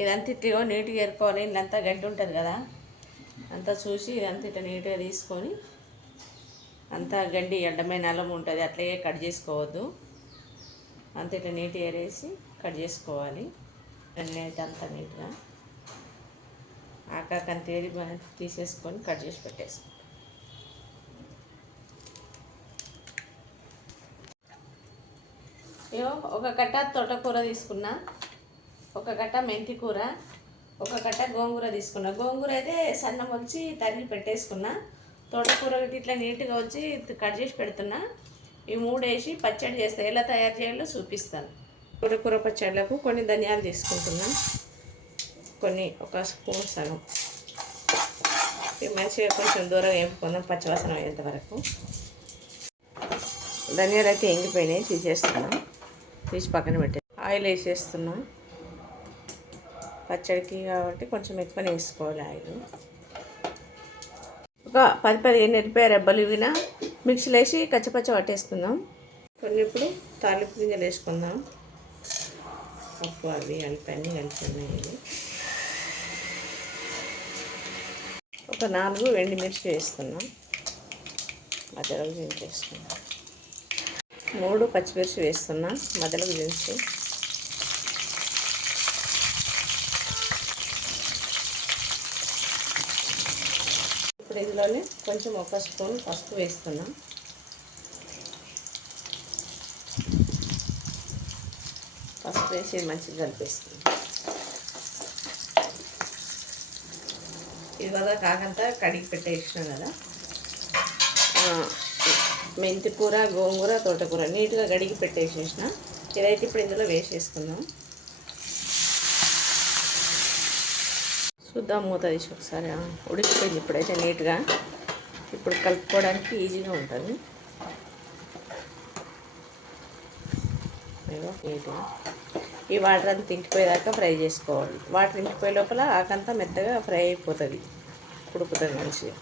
ఇదంతా ఇట్లా నీట్గా ఏరుకోవాలి. ఇల్లంతా గడ్డి ఉంటుంది కదా, అంతా చూసి ఇదంతా ఇట్లా నీట్గా తీసుకొని, అంతా గడ్డి అడ్డమైన అల్లం ఉంటుంది అట్లే కట్ చేసుకోవద్దు. అంతా ఇట్లా నీట్గా ఏరేసి కట్ చేసుకోవాలి. అంతా నీట్గా ఆకాకంత ఏరి తీసేసుకొని కట్ చేసి పెట్టేసుకోవాలి. ఒక కట్ట తోటకూర తీసుకున్నా, ఒక కట్ట మెంతి కూర, ఒక కట్ట గోంగూర తీసుకున్నా. గోంగూర అయితే సన్నం వచ్చి తరిగి పెట్టేసుకున్నా. తోటకూర ఇట్లా నీట్గా వచ్చి కట్ చేసి పెడుతున్నా. ఈ 3 వేసి పచ్చడి చేస్తే ఎలా తయారు చేయాలో చూపిస్తాను. తోటకూర పచ్చళ్ళకు కొన్ని ధనియాలు తీసుకుంటున్నా, కొన్ని ఒక స్పూన్ సగం. మంచిగా కొంచెం దూరం వేపుకున్నాం పచ్చివాసన అయ్యేంత వరకు. ధనియాలు అయితే ఎంగిపోయినాయి, తీసేస్తున్నాం. తీసి పక్కన పెట్టే ఆయిల్ వేసేస్తున్నాం. పచ్చడికి కాబట్టి కొంచెం ఎక్కువనే వేసుకోవాలి ఆయిల్. ఒక 10-15 ఎల్లిపాయ రెబ్బలు ఇవినా మిక్సీలో వేసి కచ్చపచ్చ పట్టేసుకుందాం. కొన్ని ఇప్పుడు తాలింపు గింజలు వేసుకుందాం. పప్పు అవి అన్ని కలిపి ఉన్నాయి. ఒక 4 ఎండుమిర్చి వేస్తున్నాం, మధ్యలో దించేసుకున్నాం. 3 పచ్చిమిర్చి వేస్తున్నా, మధ్యలో దించి. ఇప్పుడు ఇందులోనే కొంచెం ఒక స్పూన్ పసుపు వేస్తున్నా. పసుపు వేసి మంచిగా కలిపేస్తున్నాం. ఇది వల్ల కాకంతా కడిగి పెట్టేసినాం కదా. మెంతి కూర, గోంగూర, తోటకూర నీట్గా కడిగి పెట్టేసేసిన. ఇదైతే ఇప్పుడు ఇందులో వేసేసుకుందాం. చూద్దాం, మూత తీసి ఒకసారి. ఉడికిపోయింది ఇప్పుడైతే నీట్గా. ఇప్పుడు కలుపుకోవడానికి ఈజీగా ఉంటుంది. నీట్గా ఈ వాటర్ అంతా ఇంకిపోయేదాకా ఫ్రై చేసుకోవాలి. వాటర్ ఇంకిపోయే లోపల ఆకంతా మెత్తగా ఫ్రై అయిపోతుంది, ఉడుకుతుంది మంచిగా.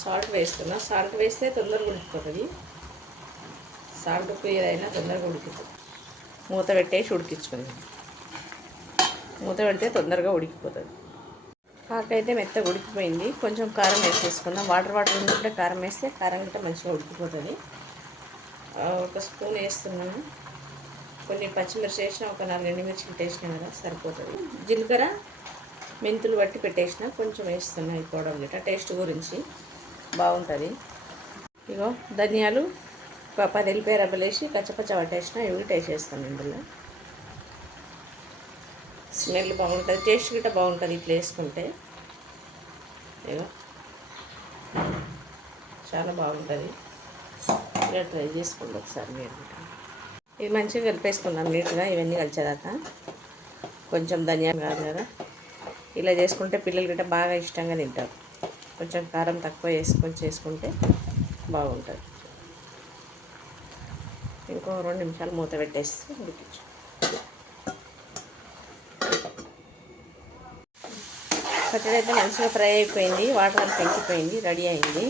సాల్ట్ వేస్తున్నా. సాల్ట్ వేస్తే తొందరగా ఉడికిపోతుంది. సాల్ట్ ఉప్పు ఏదైనా తొందరగా ఉడికిపోతుంది. మూత పెట్టేసి ఉడికించుకుందాం. మూత పెడితే తొందరగా ఉడికిపోతుంది. ఆకైతే మెత్తగా ఉడికిపోయింది. కొంచెం కారం వేసేసుకుందాం. వాటర్ ఉన్నప్పుడే కారం వేస్తే కారం గిట్ట మంచిగా ఉడికిపోతుంది. ఒక స్పూన్ వేస్తున్నాను. కొన్ని పచ్చిమిర్చి వేసిన, ఒక 4 ఎండుమిర్చి వేసినా కదా, సరిపోతుంది. జీలకర్ర మెంతులు బట్టి పెట్టేసిన, కొంచెం వేస్తున్నా. ఈ పౌడర్ గిట్ట టేస్ట్ గురించి బాగుంటుంది. ఇగో ధనియాలు ఒక 10 ఎల్లిపాయ రెబ్బలు వేసి కచ్చపచ్చ పట్టేసిన, ఇవి వేసేస్తాను ఇందులో. స్మెల్ బాగుంటుంది, టేస్ట్ గిట్ట బాగుంటుంది ఇట్లా వేసుకుంటే. ఇగో చాలా బాగుంటుంది. ఇలా ట్రై చేసుకోండి ఒకసారి మీరు. ఇది మంచిగా కలిపేసుకుందాం నీట్గా, ఇవన్నీ కలిసేదాకా. కొంచెం ధనియాలు కాదు కదా, ఇలా చేసుకుంటే పిల్లలు గిట్ట బాగా ఇష్టంగా తింటారు. కొంచెం కారం తక్కువ వేసుకొని చేసుకుంటే బాగుంటుంది. ఇంకో 2 నిమిషాలు మూత పెట్టేసి ఉడికించు. పచ్చడి అయితే మంచిగా ఫ్రై అయిపోయింది, వాటర్ అంతా ఇంకిపోయింది, రెడీ అయింది.